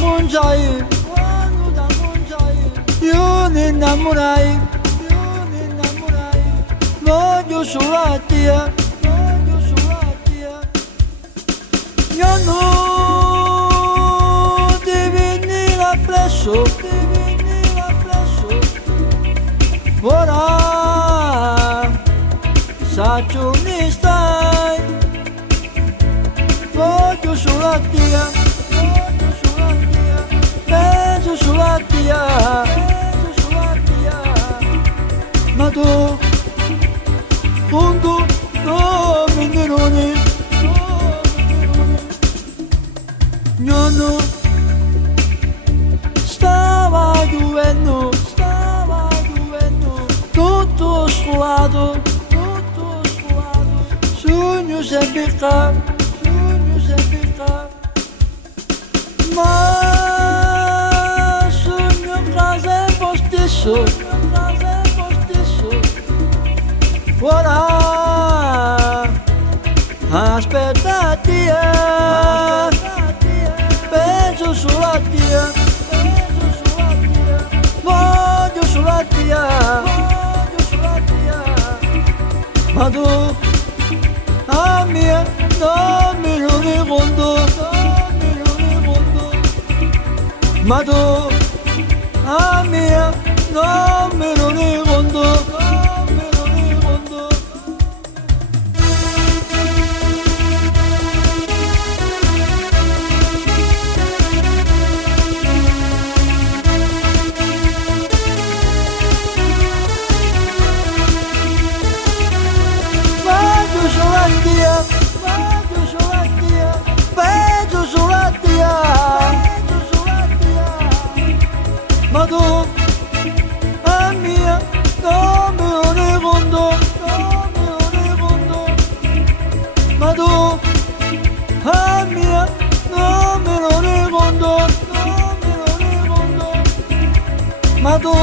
mungiai, io ne innamorai, voglio solo a te, io non ti venire appresso, ora saggio ne stai, voglio solo a te, penso solo a te, ma tu quando non mi dironi, non stava giovendo, tutto scolato, sogno sempre qua, ma sogno casa è po' stesso, ora aspetta te, penso solo a te, voglio solo a te, ma tu a me non mi lo ricordo, ma tu a me non me lo ricordo. Penso solo a te, ma tu a me non me lo ricordo, ma tu a me non me lo ricordo, ma tu